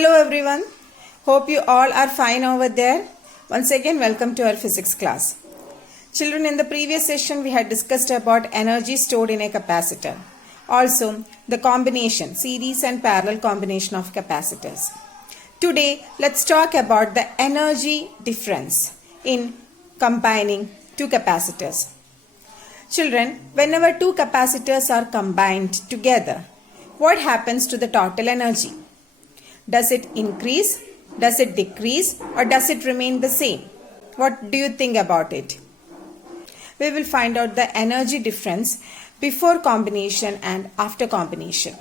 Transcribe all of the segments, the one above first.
Hello everyone. Hope you all are fine over there. Once again, welcome to our physics class. Children, in the previous session we had discussed about energy stored in a capacitor. Also, the combination, series and parallel combination of capacitors. Today, let's talk about the energy difference in combining two capacitors. Children, whenever two capacitors are combined together, what happens to the total energy? Does it increase, does it decrease, or does it remain the same? What do you think about it? We will find out the energy difference before combination and after combination.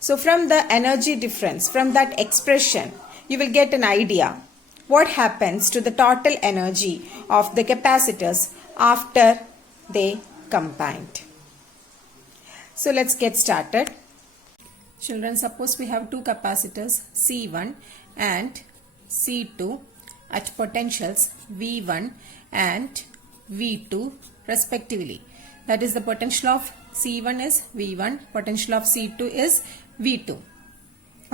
So from the energy difference, from that expression, you will get an idea what happens to the total energy of the capacitors after they combined. So let's get started. Children, suppose we have two capacitors C1 and C2 at potentials V1 and V2 respectively. That is, the potential of C1 is V1, potential of C2 is V2.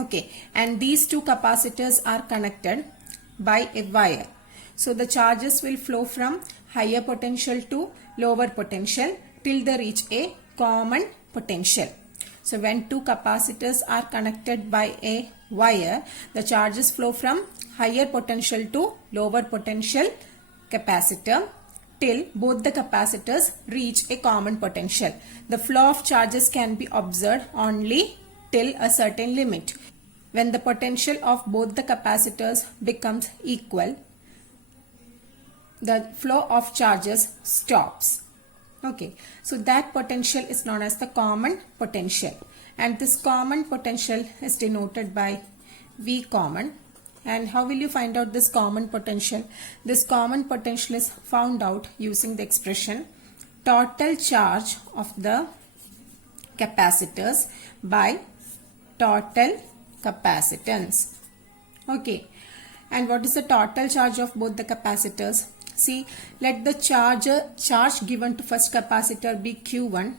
Okay, and these two capacitors are connected by a wire. So the charges will flow from higher potential to lower potential till they reach a common potential. So when two capacitors are connected by a wire, the charges flow from higher potential to lower potential capacitor till both the capacitors reach a common potential. The flow of charges can be observed only till a certain limit. When the potential of both the capacitors becomes equal, the flow of charges stops. Okay, so that potential is known as the common potential, and this common potential is denoted by V common. And how will you find out this common potential? This common potential is found out using the expression total charge of the capacitors by total capacitance. Okay, and what is the total charge of both the capacitors? See, let the charge given to first capacitor be Q1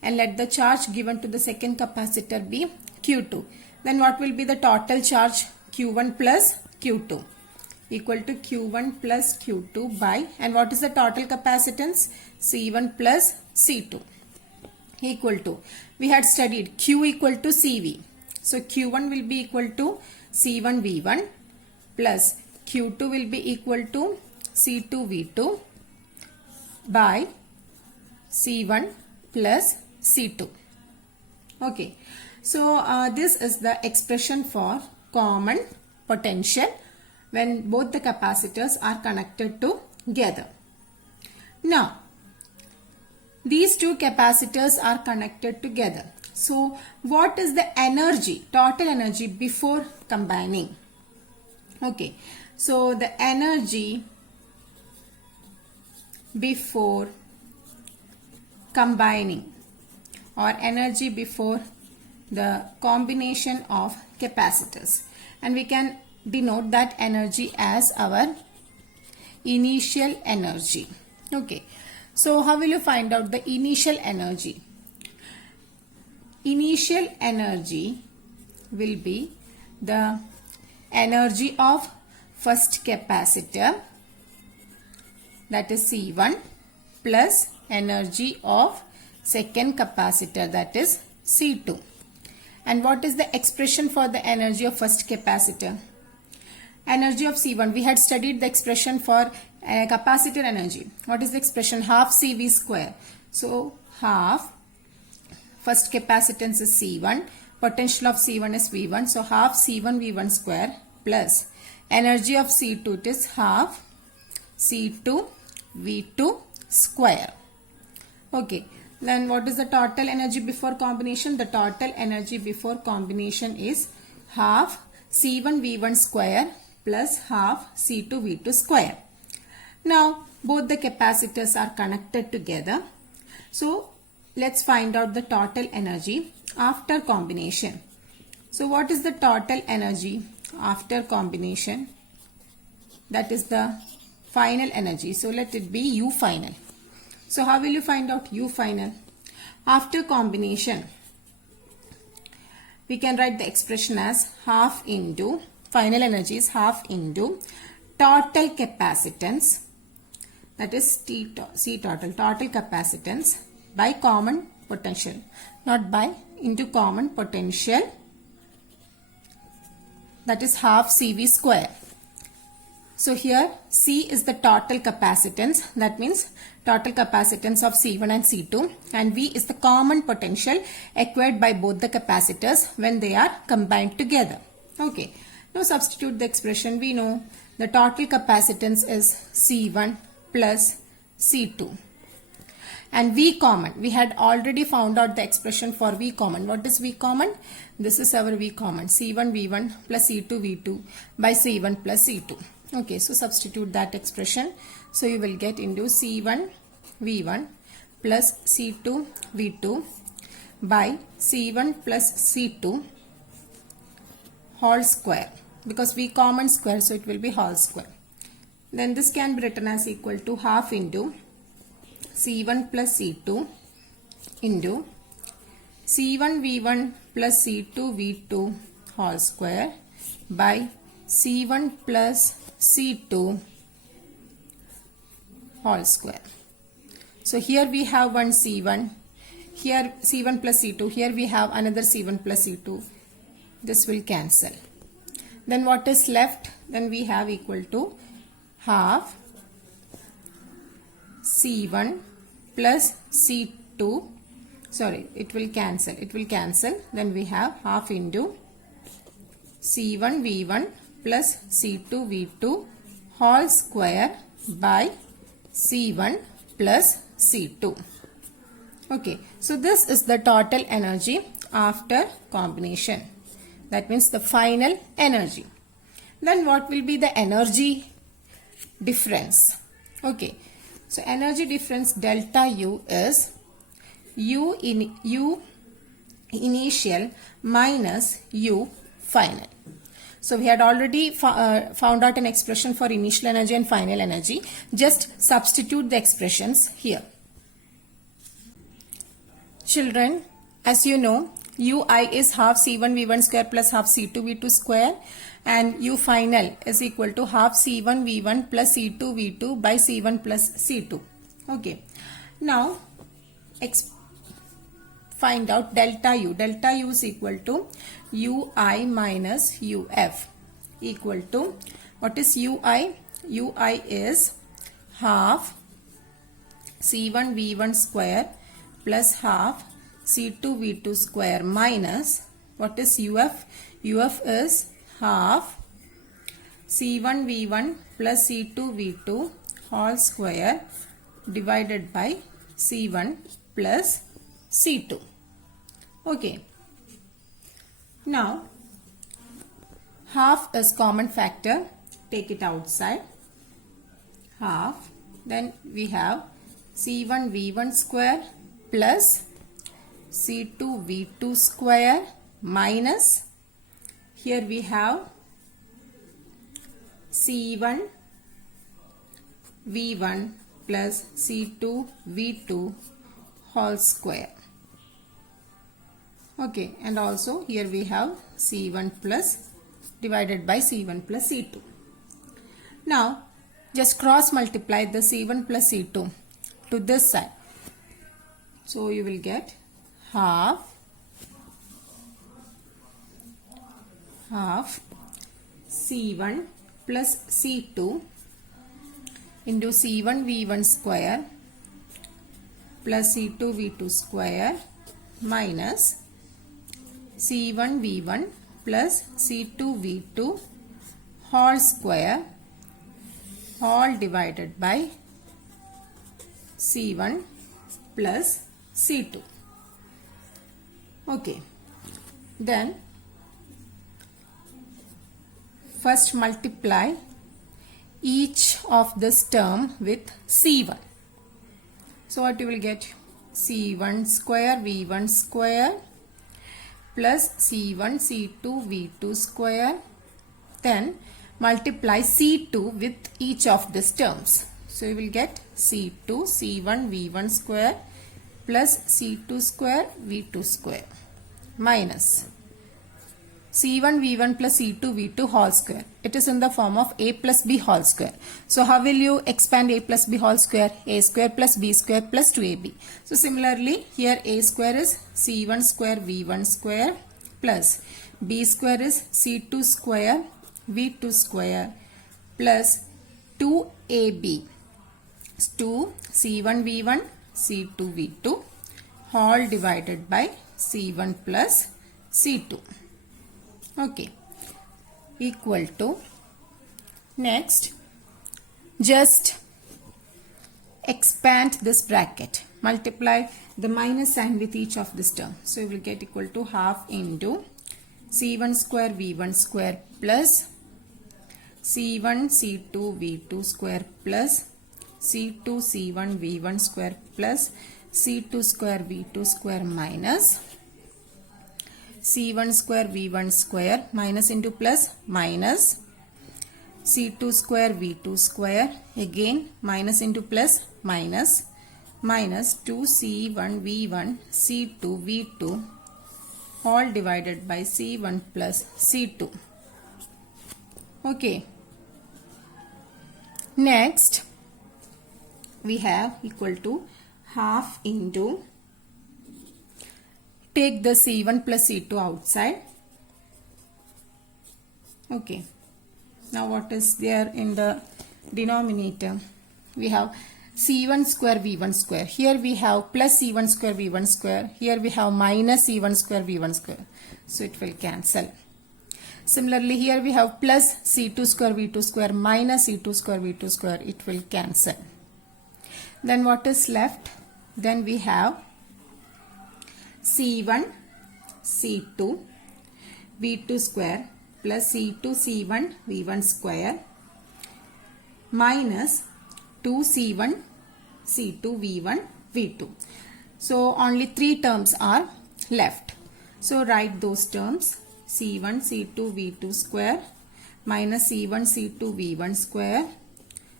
and let the charge given to the second capacitor be Q2. Then what will be the total charge? Q1 plus Q2 equal to Q1 plus Q2 by, and what is the total capacitance? C1 plus C2 equal to, we had studied Q equal to CV. So Q1 will be equal to C1 V1 plus Q2 will be equal to C2 V2 by C1 plus C2. Okay, so this is the expression for common potential when both the capacitors are connected together. Now, these two capacitors are connected together. So, what is the energy, total energy before combining? Okay, so the energy before combining or energy before the combination of capacitors, and we can denote that energy as our initial energy. Okay, so how will you find out the initial energy? Initial energy will be the energy of first capacitor, that is C1, plus energy of second capacitor, that is C2. And what is the expression for the energy of first capacitor? Energy of C1, we had studied the expression for capacitor energy. What is the expression? Half CV square. So half, first capacitance is C1, potential of C1 is V1. So half C1 V1 square plus energy of C2, it is half C2 V2 square. Okay, then what is the total energy before combination? The total energy before combination is half C1 V1 square plus half C2 V2 square. Now, both the capacitors are connected together. So, let's find out the total energy after combination. So, what is the total energy after combination? That is the final energy. So, let it be U final. So, how will you find out U final? After combination, we can write the expression as half into, final energy is half into total capacitance, that is C total capacitance by common potential, not by, into common potential, that is half CV square. So here C is the total capacitance, that means total capacitance of C1 and C2, and V is the common potential acquired by both the capacitors when they are combined together. Okay, now substitute the expression. We know the total capacitance is C1 plus C2. And V common, we had already found out the expression for V common. What is V common? This is our V common, C1 V1 plus C2 V2 by C1 plus C2. Okay, so substitute that expression. So you will get into C1 V1 plus C2 V2 by C1 plus C2 whole square, because V common square, so it will be whole square. Then this can be written as equal to half into C1 plus C2 into C1 V1 plus C2 V2 whole square by C1 plus C2 whole square. So here we have one C1, here C1 plus C2, here we have another C1 plus C2. This will cancel. Then what is left? Then we have equal to half C1 plus C2, sorry, it will cancel. Then we have half into C1 V1 plus C2 V2 whole square by C1 plus C2. Okay, so this is the total energy after combination. That means the final energy. Then what will be the energy difference? Okay, so energy difference delta U is U initial minus U final. So we had already found out an expression for initial energy and final energy. Just substitute the expressions here. Children, as you know, Ui is half C1 V1 square plus half C2 V2 square, and U final is equal to half C1 V1 plus C2 V2 by C1 plus C2. Okay. Now, find out delta U. Delta U is equal to Ui minus Uf equal to, what is Ui? Ui is half C1 V1 square plus half C2 V2 square minus, what is Uf? Uf is half C1 V1 plus C2 V2 whole square divided by C1 plus C2. Okay. Now, half is common factor. Take it outside. Half. Then we have C1 V1 square plus C2 V2 square minus, here we have C1 V1 plus C2 V2 whole square. Okay, and also here we have C1 plus divided by C1 plus C2. Now, just cross multiply the C1 plus C2 to this side. So, you will get half C1 plus C2 into C1 V1 square plus C2 V2 square minus C1 V1 plus C2 V2 whole square all divided by C1 plus C2. Okay, then first multiply each of this term with C1. So what you will get? C1 square V1 square plus C1 C2 V2 square. Then multiply C2 with each of these terms. So you will get C2 C1 V1 square plus C2 square V2 square minus C1 V1 plus C2 V2 whole square. It is in the form of A plus B whole square. So how will you expand A plus B whole square? A square plus B square plus 2AB. So similarly here A square is C1 square V1 square plus B square is C2 square V2 square plus 2AB. 2 C1 V1 C2 V2 whole divided by C1 plus C2. Okay, equal to, next just expand this bracket, multiply the minus sign with each of this term. So you will get equal to half into C1 square V1 square plus C1 C2 V2 square plus C2 C1 V1 square plus C2 square V2 square minus C1 square V1 square minus into plus minus C2 square V2 square, again minus into plus minus 2C1 V1 C2 V2 all divided by C1 plus C2. Okay. Next we have equal to half into, take the C1 plus C2 outside. Okay. Now what is there in the denominator? We have C1 square V1 square. Here we have plus C1 square V1 square. Here we have minus C1 square V1 square. So it will cancel. Similarly here we have plus C2 square V2 square minus C2 square V2 square. It will cancel. Then what is left? Then we have C1 C2 V2 square plus C2 C1 V1 square minus 2C1 C2 V1 V2. So only 3 terms are left. So write those terms. C1 C2 V2 square minus C1 C2 V1 square.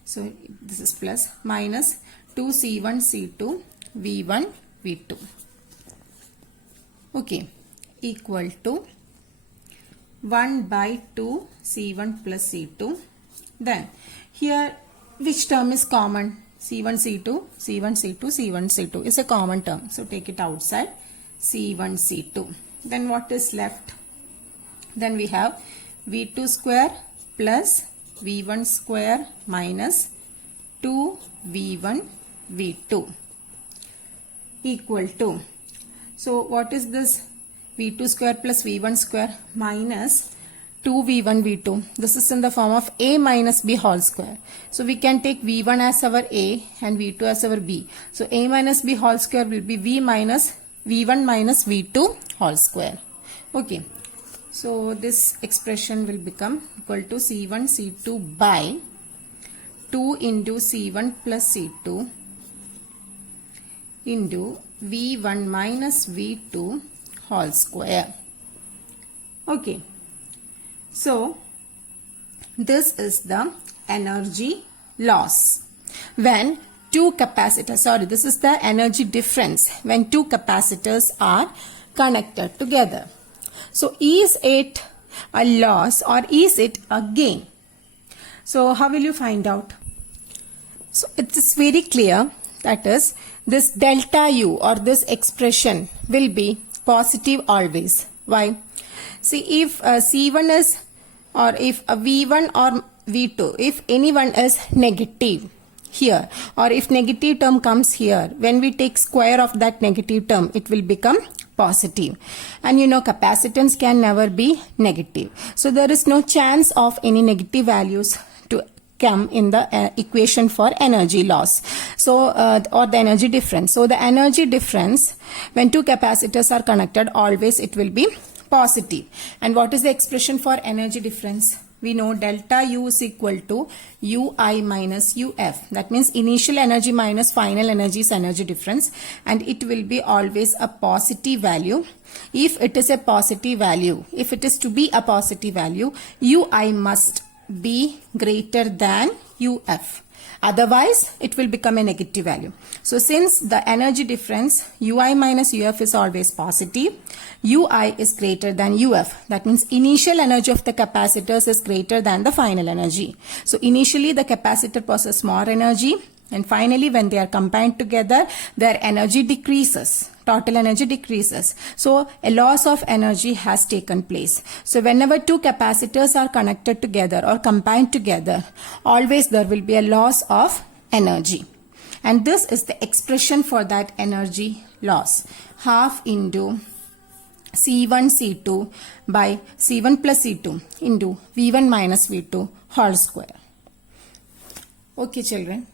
So this is plus minus 2C1 C2 V1 V2. Okay, equal to 1 by 2 C1 plus C2. Then here which term is common? C1 C2, C1 C2, C1 C2 is a common term. So take it outside, C1 C2. Then what is left? Then we have V2 square plus V1 square minus 2 V1 V2 equal to, so what is this? V2 square plus V1 square minus 2 V1 V2. This is in the form of A minus B whole square. So we can take V1 as our A and V2 as our B. So A minus B whole square will be V minus V1 minus V2 whole square. Okay. So this expression will become equal to C1 C2 by 2 into C1 plus C2 into V1 minus V2 whole square. Okay. So this is the energy loss when two capacitors, this is the energy difference when two capacitors are connected together. So is it a loss or is it a gain? So how will you find out? So it is very clear, that is, this delta U or this expression will be positive always. Why? See, if C1 is, or if V1 or V2, if anyone is negative here, or if negative term comes here, when we take square of that negative term, it will become positive. And you know, capacitance can never be negative. So there is no chance of any negative values to come in the equation for energy loss. So, or the energy difference. So the energy difference when two capacitors are connected, always it will be positive. And what is the expression for energy difference? We know delta U is equal to Ui minus Uf. That means initial energy minus final energy is energy difference, and it will be always a positive value. If it is a positive value, if it is to be a positive value, Ui must be greater than Uf. Otherwise, it will become a negative value. So since the energy difference Ui minus Uf is always positive, Ui is greater than Uf. That means initial energy of the capacitors is greater than the final energy. So initially the capacitor possesses more energy, and finally when they are combined together, their energy decreases. Total energy decreases. So a loss of energy has taken place. So whenever two capacitors are connected together or combined together, always there will be a loss of energy. And this is the expression for that energy loss. Half into C1 C2 by C1 plus C2 into V1 minus V2 whole square. Okay children.